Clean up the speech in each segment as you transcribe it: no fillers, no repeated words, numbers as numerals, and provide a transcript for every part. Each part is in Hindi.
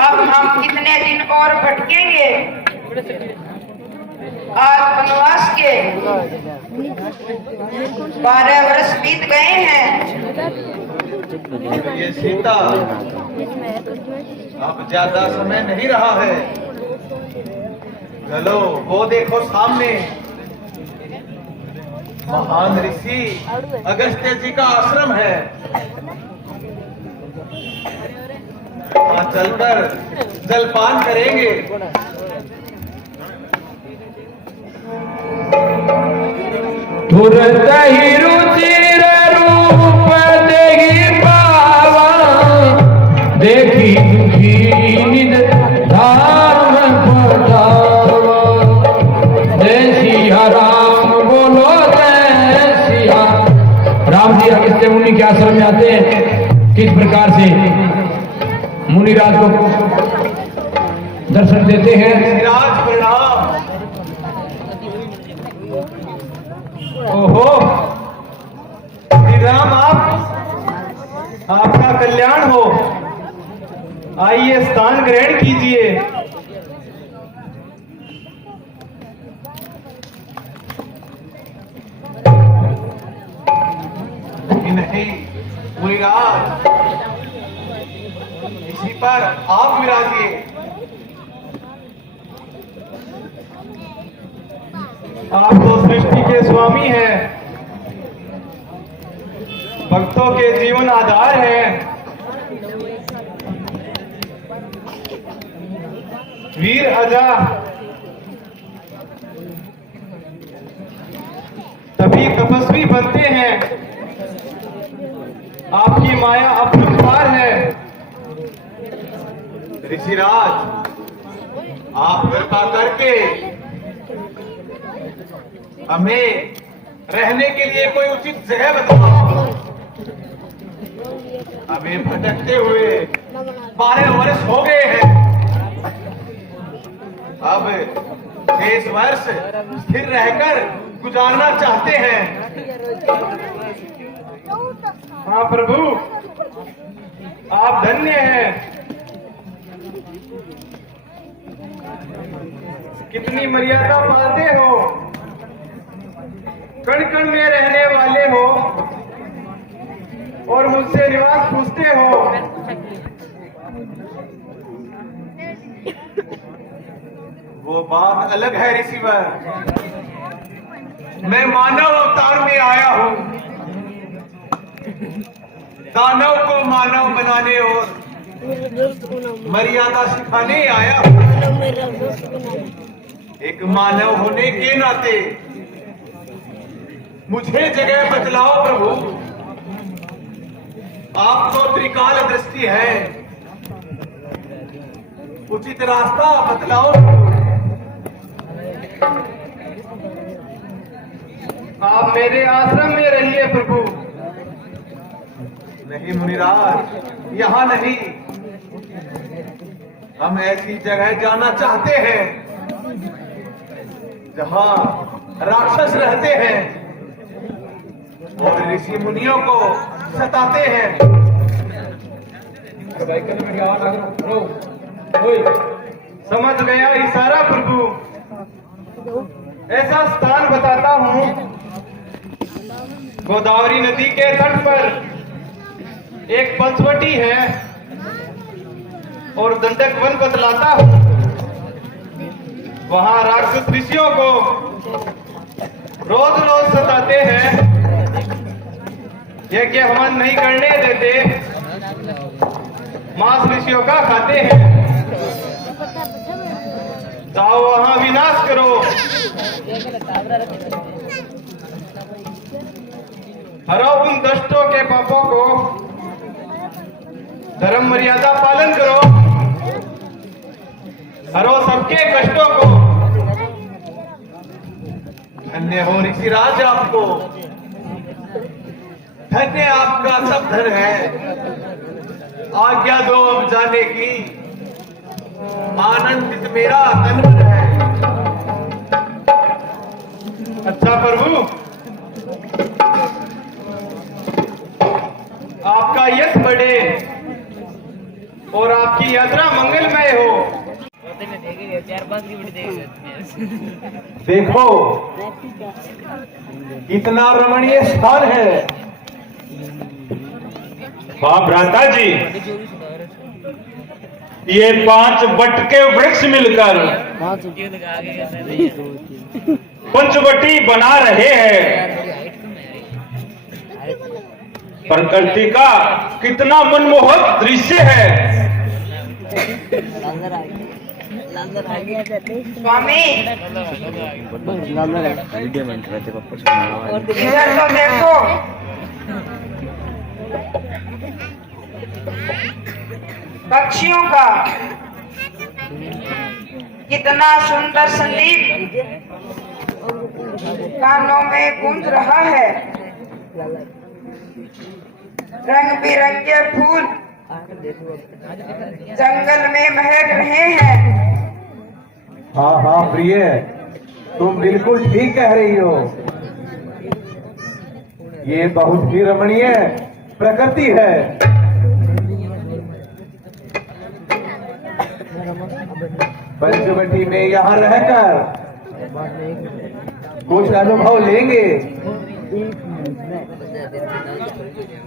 अब हम कितने दिन और भटकेंगे। आज वनवास के 12 वर्ष बीत गए हैं। ये सीता, अब ज्यादा समय नहीं रहा है। चलो वो देखो सामने महान ऋषि अगस्त्य जी का आश्रम है। वहां चलकर जलपान करेंगे। तुरत ही रुचिर रूप देहि पावा, देखी दुखी निज धाम पठावा। जय सिया राम बोलो, जय सिया राम। जी अगस्त्य मुनि के आश्रम में आते हैं। किस प्रकार से मुनिराज को दर्शन देते हैं। राज प्रणाम। ओहो श्री राम, आपका कल्याण हो। आइए स्थान ग्रहण कीजिए। नहीं मुनिराज, इसी पर आप विराजिए। आप तो सृष्टि के स्वामी हैं, भक्तों के जीवन आधार हैं। वीर अजा तभी तपस्वी बनते हैं। आपकी माया अपरंपार है। ऋषिराज, आप कृपा करके हमें रहने के लिए कोई उचित जगह बताओ। हमें भटकते हुए 12 वर्ष हो गए हैं। अब शेष वर्ष स्थिर रहकर गुजारना चाहते हैं। हाँ प्रभु, आप धन्य हैं। कितनी मर्यादा पालते हो, कण कण में रहने वाले हो और मुझसे निवास पूछते हो। वो बात अलग है ऋषिवर। मैं मानव अवतार में आया हूं, दानव को मानव बनाने और मर्यादा सिखाने आया हूं। एक मानव होने के नाते मुझे जगह बतलाओ प्रभु। आपको त्रिकाल दृष्टि है, उचित रास्ता बतलाओ। आप मेरे आश्रम में रहिए प्रभु। नहीं मुनिराज, यहाँ नहीं। हम ऐसी जगह जाना चाहते हैं जहाँ राक्षस रहते हैं और ऋषि मुनियों को सताते हैं। समझ गया इशारा प्रभु। ऐसा स्थान बताता हूँ, गोदावरी नदी के तट पर एक पंचवटी है और दंडक वन बतलाता हूँ। वहां राक्षस ऋषियों को रोज रोज सताते हैं, यज्ञ हवन नहीं करने देते, मांस ऋषियों का खाते हैं। जाओ वहां विनाश करो। हरो उन दुष्टों के पापों को, धर्म मर्यादा पालन करो। हरो सबके कष्टों को। धन्य हो ऋषिराज आपको, धन्य आपका सब धन है। आज्ञा दो अब जाने की, आनंदित मेरा तन मन है। अच्छा प्रभु, आपका यश बढ़े, और आपकी यात्रा मंगलमय हो। देखो कितना रमणीय स्थान है। हाँ भ्राता जी, ये 5 बट के वृक्ष मिलकर पंचवटी बना रहे हैं। प्रकृति का कितना मनमोहक दृश्य है। स्वामी इधर तो देखो, पक्षियों का कितना सुंदर संगीत कानों में गूंज रहा है। रंग बिरंगे फूल जंगल में महक रहे हैं। हाँ हाँ प्रिय, तुम बिल्कुल ठीक कह रही हो। ये बहुत ही रमणीय प्रकृति है। पंचवटी में यहाँ रहकर कुछ अनुभव लेंगे।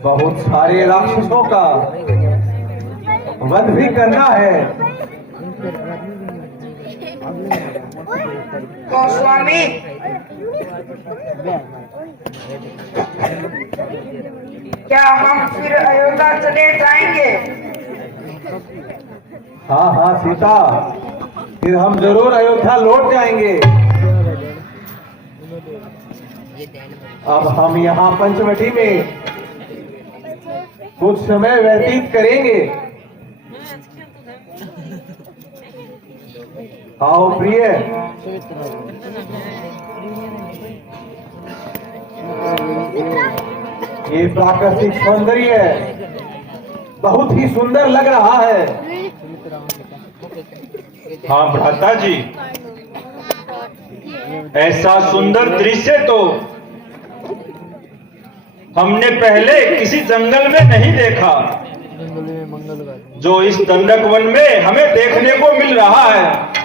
बहुत सारे राक्षसों का वध भी करना है। तो स्वामी क्या हम फिर अयोध्या चले जाएंगे? हाँ हाँ सीता, फिर हम जरूर अयोध्या लौट जाएंगे। अब हम यहाँ पंचवटी में कुछ समय व्यतीत करेंगे। आओ प्रिय, ये प्राकृतिक सौंदर्य बहुत ही सुंदर लग रहा है। हाँ भ्राता जी, ऐसा सुंदर दृश्य तो हमने पहले किसी जंगल में नहीं देखा, जो इस दंडक वन में हमें देखने को मिल रहा है।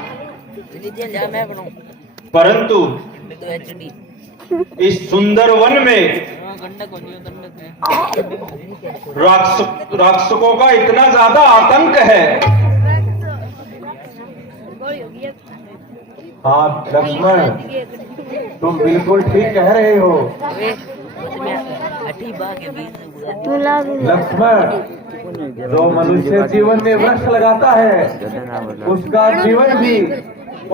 परंतु इस सुंदर वन में राक्षसों का इतना ज्यादा आतंक है। हाँ लक्ष्मण, तुम बिल्कुल ठीक कह रहे हो। लक्ष्मण, जो मनुष्य जीवन में वृक्ष लगाता है उसका जीवन भी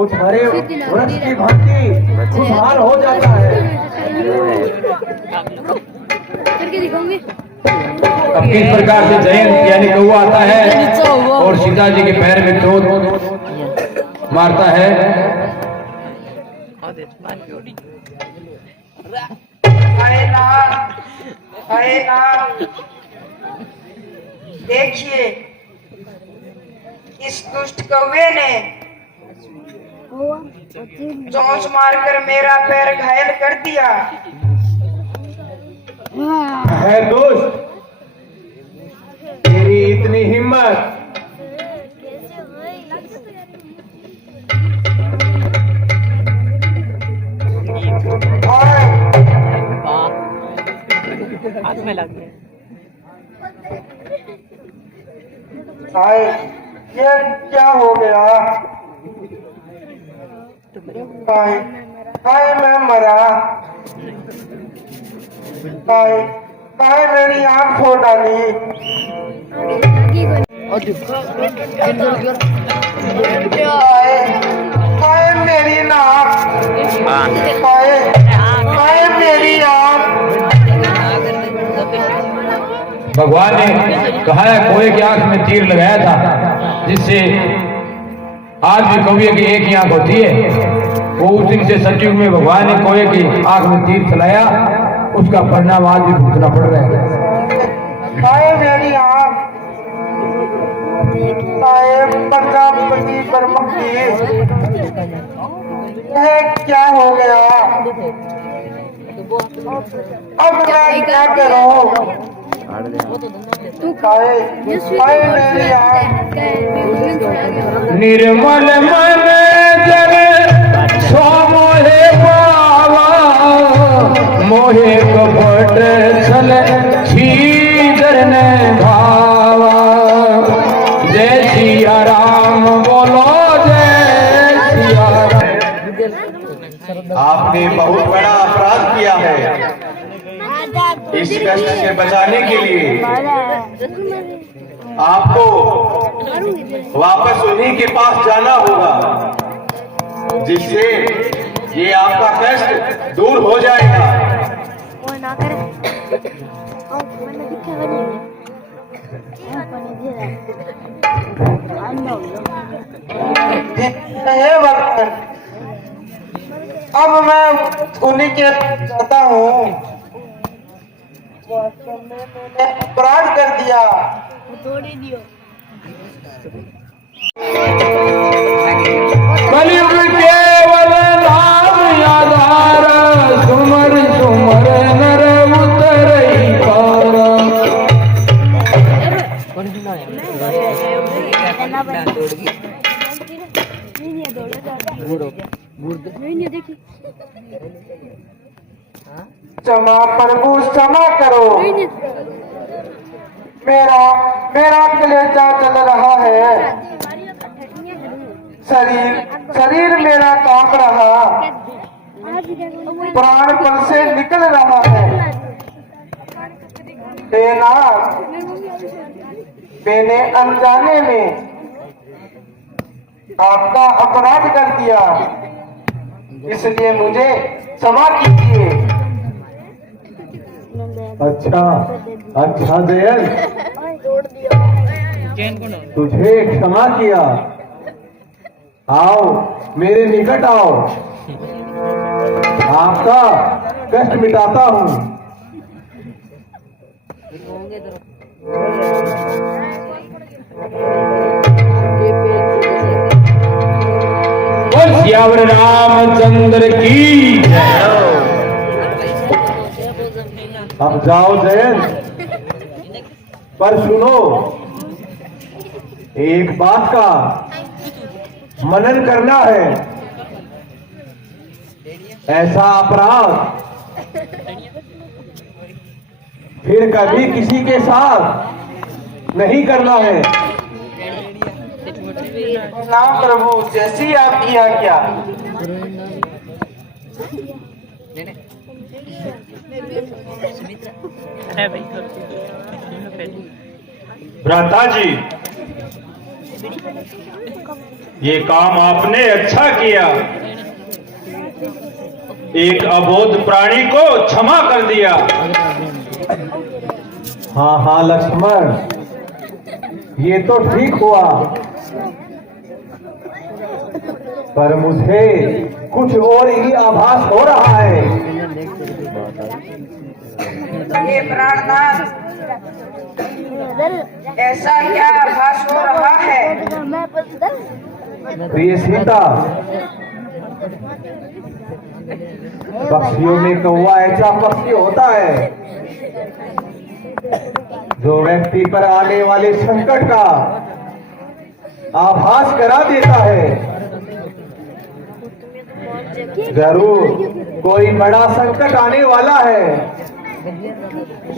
उस हरे वृक्ष की भांति खुशहाल हो जाता है। अब किस प्रकार से जयंत यानी कौवा आता है और सीता जी के पैर में चोट मारता है। हाय नाथ, हाय नाथ, देखिए इस दुष्ट कौवे ने चोंच मारकर मेरा पैर घायल कर दिया है दोस्त, तेरी इतनी हिम्मत। हाथ में लग गया। हाय, ये क्या हो गया? हाय हाय, मैं मरा। हाय हाय, मेरी आँख फोड़ डाली। हाय हाय, मेरी नाक। हाय हाय, मेरी आँख। भगवान ने कहा है कोए की आंख में तीर लगाया था, जिससे आज भी कौवे की एक ही आंख होती है। वो उस दिन से सतयुग में भगवान ने कोए की आंख में तीर चलाया, उसका परिणाम आज भी भुगतना पड़ रहा है। हाय मेरी आँख। हाय प्रजापति ब्रह्मकी, यह क्या हो गया? अब मैं क्या करूं? हाय हाय, मेरी आँख। निर्मल मन जग सो मोहे पावा, मोहे कपट छल छीदर न भावा। जय सिया राम बोलो, जय सिया राम। आपने बहुत बड़ा अपराध किया है। इस कष्ट से बचाने के लिए आपको वापस उन्हीं के पास जाना होगा, जिससे ये आपका कष्ट दूर हो जाएगा। हे भगवान, अब मैं उन्हीं के जाता हूँ। मैंने अपराध कर दिया। कलयुग केवल नाम आधार, सुमर सुमर नर उतरई पार। क्षमा प्रभु, क्षमा करो। मेरा कलेजा जल रहा है। शरीर मेरा कांप रहा, प्राण पल से निकल रहा है। मैंने अनजाने में आपका अपराध कर दिया, इसलिए मुझे क्षमा कीजिए। अच्छा जयंत, तुझे क्षमा किया। आओ मेरे निकट आओ, आपका कष्ट मिटाता हूँ। बोल सियावर रामचंद्र की जय। अब जाओ जयंत, पर सुनो, एक बात का मनन करना है। ऐसा अपराध फिर कभी किसी के साथ नहीं करना है। ना प्रभु, जैसी आपकी आज्ञा। भ्राता जी, ये काम आपने अच्छा किया। एक अबोध प्राणी को क्षमा कर दिया। हाँ लक्ष्मण, ये तो ठीक हुआ, पर मुझे कुछ और ही आभास हो रहा है। हे प्राणनाथ, ऐसा क्या आभास हो रहा है? प्रिय सीता, पक्षियों में कौवा ऐसा पक्षी होता है जो व्यक्ति पर आने वाले संकट का आभास करा देता है। जरूर कोई बड़ा संकट आने वाला है,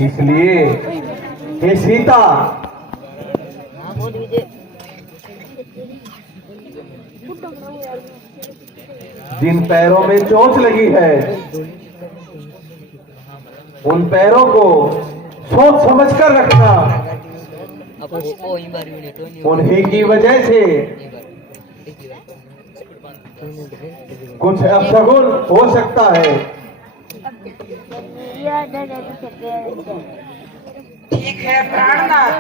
इसलिए हे सीता, जिन पैरों में चोट लगी है उन पैरों को सोच समझ कर रखना। उन्हीं की वजह से कुछ अपशगुन हो सकता है। ठीक है प्राणनाथ,